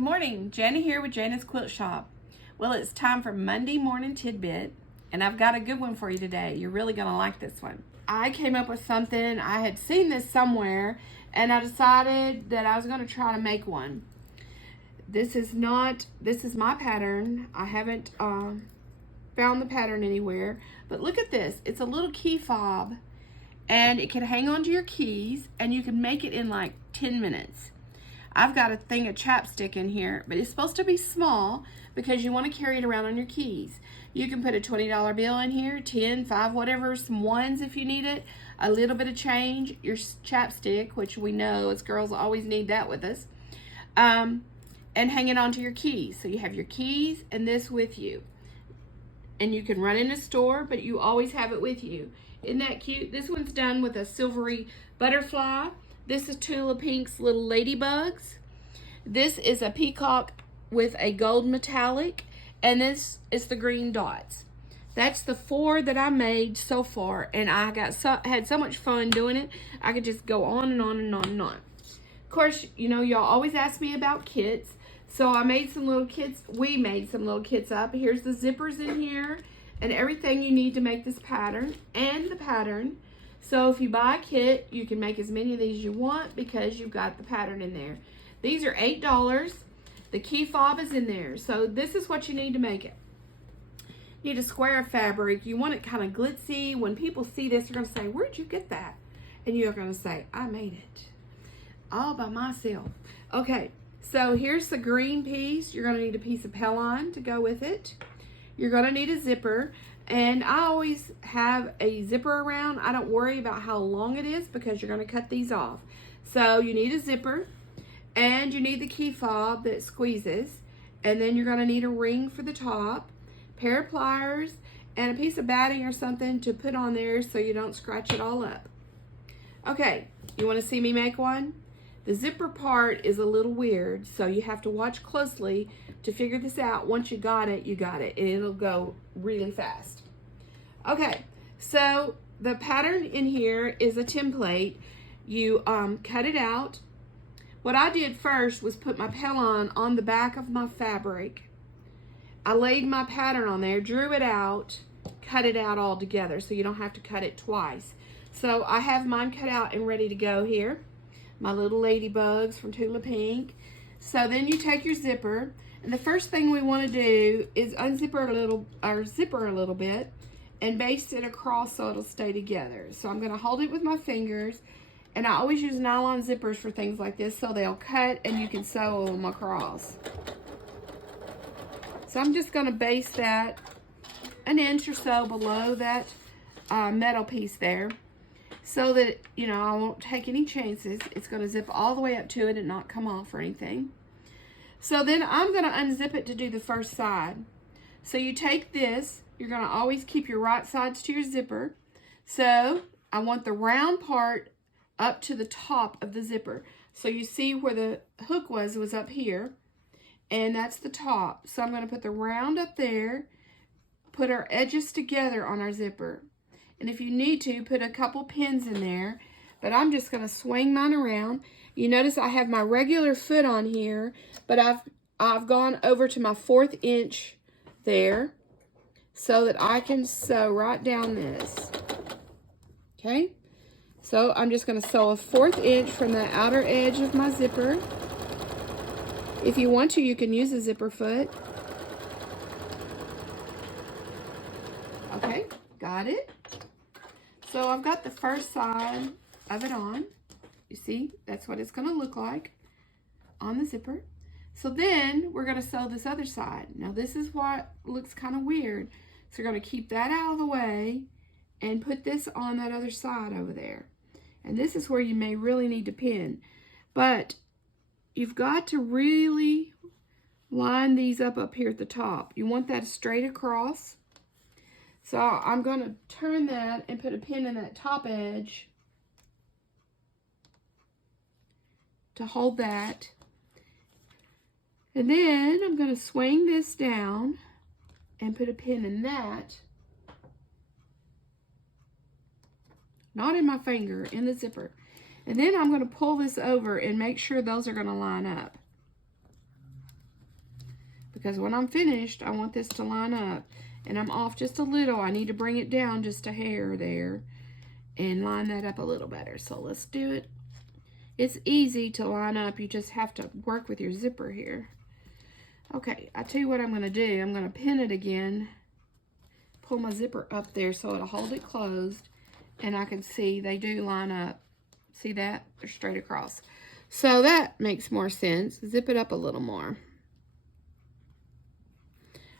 Good morning, Jana here with Jana's Quilt Shop. Well, it's time for Monday morning tidbit, and I've got a good one for you today. You're really gonna like this one. I came up with something, I had seen this somewhere, and I decided that I was gonna try to make one. This is my pattern. I haven't found the pattern anywhere, but look at this. It's a little key fob, and it can hang onto your keys, and you can make it in like 10 minutes. I've got a thing of chapstick in here, but it's supposed to be small because you want to carry it around on your keys. You can put a $20 bill in here, 10, 5, whatever, some ones if you need it, a little bit of change, your chapstick, which we know as girls always need that with us, and hang it onto your keys. So you have your keys and this with you. And you can run in a store, but you always have it with you. Isn't that cute? This one's done with a silvery butterfly. This is Tula Pink's little ladybugs. This is a peacock with a gold metallic, and this is the green dots. That's the 4 that I made so far, and I had so much fun doing it. I could just go on and on and on and on. Of course, you know, y'all always ask me about kits, so I made some little kits. We made some little kits up. Here's the zippers in here and everything you need to make this pattern and the pattern. So if you buy a kit, you can make as many of these you want because you've got the pattern in there. These are $8. The key fob is in there. So this is what you need to make it. You need a square of fabric. You want it kind of glitzy. When people see this, they're going to say, "Where'd you get that?" And you're going to say, "I made it all by myself." Okay, so here's the green piece. You're going to need a piece of Pellon to go with it. You're going to need a zipper. And I always have a zipper around. I don't worry about how long it is because you're going to cut these off. So you need a zipper, and you need the key fob that squeezes, and then you're going to need a ring for the top, pair of pliers, and a piece of batting or something to put on there so you don't scratch it all up. Okay, you want to see me make one? The zipper part is a little weird, so you have to watch closely to figure this out. Once you got it, and it'll go really fast. Okay, so the pattern in here is a template. You cut it out. What I did first was put my Pellon on the back of my fabric. I laid my pattern on there, drew it out, cut it out all together so you don't have to cut it twice. So I have mine cut out and ready to go here. My little ladybugs from Tula Pink. So then you take your zipper, and the first thing we want to do is unzip our zipper a little bit and baste it across so it'll stay together. So I'm going to hold it with my fingers, and I always use nylon zippers for things like this so they'll cut and you can sew them across. So I'm just going to baste that an inch or so below that metal piece there, so that, you know, I won't take any chances. It's going to zip all the way up to it and not come off or anything. So then I'm going to unzip it to do the first side. So you take this, you're going to always keep your right sides to your zipper. So I want the round part up to the top of the zipper. So you see where the hook was up here, and that's the top. So I'm going to put the round up there, put our edges together on our zipper. And if you need to, put a couple pins in there, but I'm just going to swing mine around. You notice I have my regular foot on here, but I've gone over to my 1/4 inch there so that I can sew right down this. Okay? So I'm just going to sew a 1/4 inch from the outer edge of my zipper. If you want to, you can use a zipper foot. Okay, got it. So I've got the first side of it on. You see, that's what it's going to look like on the zipper. So then we're going to sew this other side. Now this is what looks kind of weird. So we're going to keep that out of the way and put this on that other side over there. And this is where you may really need to pin. But you've got to really line these up here at the top. You want that straight across. So I'm going to turn that and put a pin in that top edge to hold that. And then I'm going to swing this down and put a pin in that. Not in my finger, in the zipper. And then I'm going to pull this over and make sure those are going to line up. because when I'm finished, I want this to line up. And I'm off just a little. I need to bring it down just a hair there and line that up a little better. So let's do it. It's easy to line up. You just have to work with your zipper here. Okay, I tell you what I'm going to do. I'm going to pin it again. Pull my zipper up there so it'll hold it closed. And I can see they do line up. See that? They're straight across. So that makes more sense. Zip it up a little more.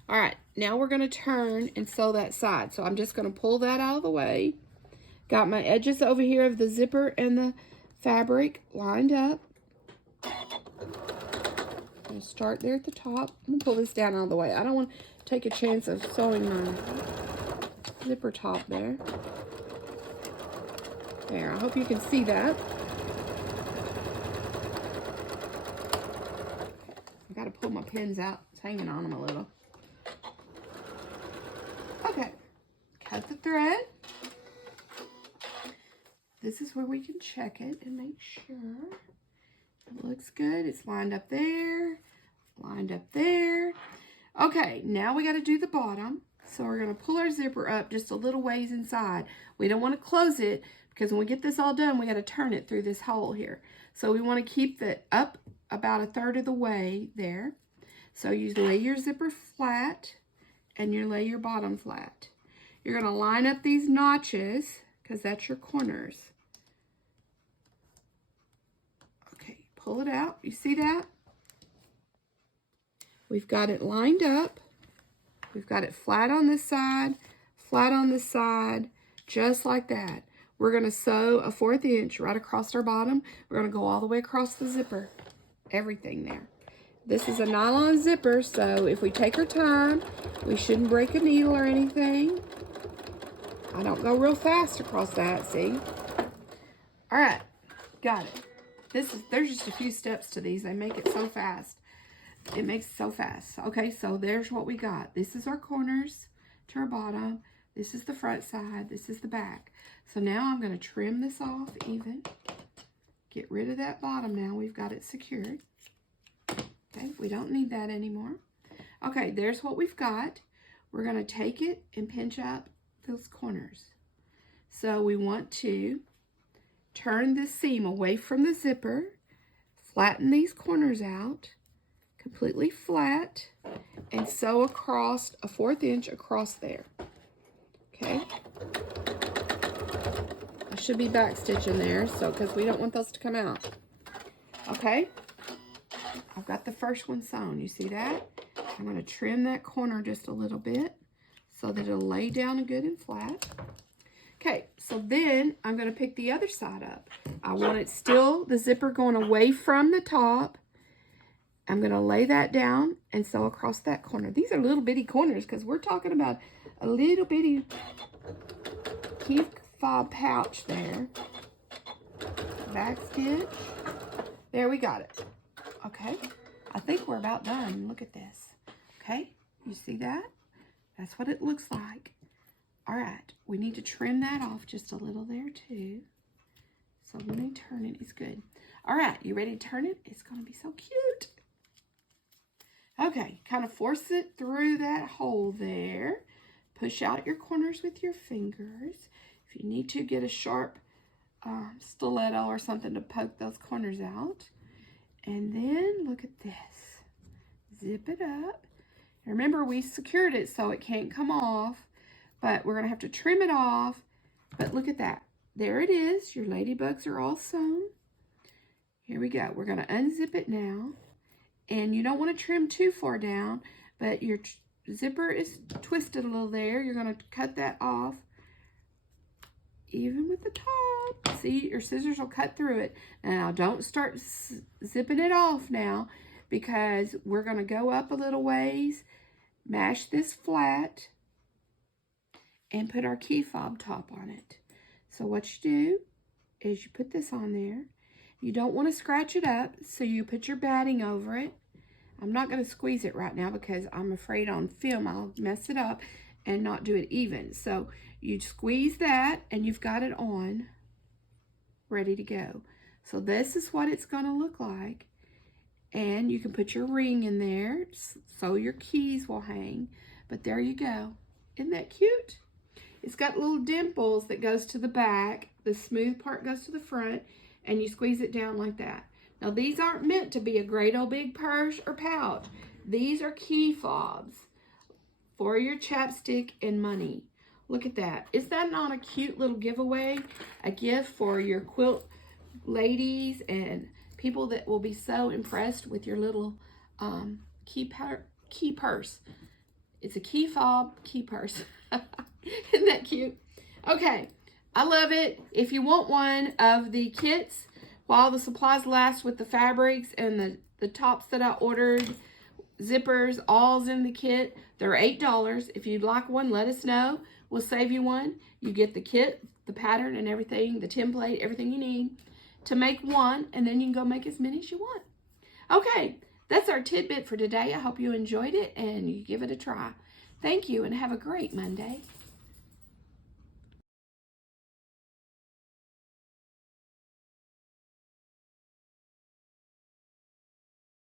All right, now we're going to turn and sew that side. So I'm just going to pull that out of the way. Got my edges over here of the zipper and the fabric lined up. I'm going to start there at the top. I'm going to pull this down out of the way. I don't want to take a chance of sewing my zipper top there. There, I hope you can see that. I got to pull my pins out. It's hanging on them a little. Okay, cut the thread. This is where we can check it and make sure it looks good. It's lined up there, lined up there. Okay, now we got to do the bottom. So we're going to pull our zipper up just a little ways inside. We don't want to close it because when we get this all done, we got to turn it through this hole here. So we want to keep it up about 1/3 of the way there. So you lay your zipper flat and you lay your bottom flat. You're going to line up these notches because that's your corners. Okay, pull it out. You see that? We've got it lined up. We've got it flat on this side, flat on this side, just like that. We're going to sew a 1/4 inch right across our bottom. We're going to go all the way across the zipper. Everything there. This is a nylon zipper, so if we take our time, we shouldn't break a needle or anything. I don't go real fast across that, see? All right, got it. There's just a few steps to these. They make it so fast. It makes it so fast. Okay, so there's what we got. This is our corners to our bottom. This is the front side. This is the back. So now I'm going to trim this off even. Get rid of that bottom now. We've got it secured. Okay, we don't need that anymore. Okay, there's what we've got. We're going to take it and pinch up those corners. So we want to turn this seam away from the zipper, flatten these corners out, completely flat, and sew across a 1/4 inch across there. Okay. I should be back stitching there, so because we don't want those to come out. Okay. I've got the first one sewn. You see that? I'm going to trim that corner just a little bit so that it'll lay down good and flat. Okay, so then I'm going to pick the other side up. I want it still, the zipper going away from the top. I'm going to lay that down and sew across that corner. These are little bitty corners because we're talking about a little bitty key fob pouch there. Back stitch. There, we got it. Okay, I think we're about done. Look at this. Okay, you see that? That's what it looks like. All right, we need to trim that off just a little there too. So when we turn it, it's good. All right, you ready to turn it? It's going to be so cute. Okay, kind of force it through that hole there. Push out your corners with your fingers. If you need to, get a sharp stiletto or something to poke those corners out. And then look at this. Zip it up. And remember, we secured it so it can't come off, but we're going to have to trim it off. But look at that. There it is. Your ladybugs are all sewn. Here we go. We're going to unzip it now. And you don't want to trim too far down, but your zipper is twisted a little there. You're going to cut that off. Even with the top. See, your scissors will cut through it. Now, don't start zipping it off now because we're going to go up a little ways, mash this flat, and put our key fob top on it. So what you do is you put this on there. You don't want to scratch it up, so you put your batting over it. I'm not going to squeeze it right now because I'm afraid on film I'll mess it up and not do it even. So you squeeze that and you've got it on, ready to go. So this is what it's going to look like. And you can put your ring in there so your keys will hang. But there you go. Isn't that cute? It's got little dimples that goes to the back. The smooth part goes to the front, and you squeeze it down like that. Now, these aren't meant to be a great old big purse or pouch. These are key fobs for your chapstick and money. Look at that. Is that not a cute little giveaway? A gift for your quilt ladies and people that will be so impressed with your little key purse. It's a key fob, key purse. Isn't that cute? Okay, I love it. If you want one of the kits while the supplies last with the fabrics and the tops that I ordered, zippers, all's in the kit, they're $8. If you'd like one, let us know. We'll save you one. You get the kit, the pattern and everything, the template, everything you need to make one, and then you can go make as many as you want. Okay, that's our tidbit for today. I hope you enjoyed it and you give it a try. Thank you and have a great Monday.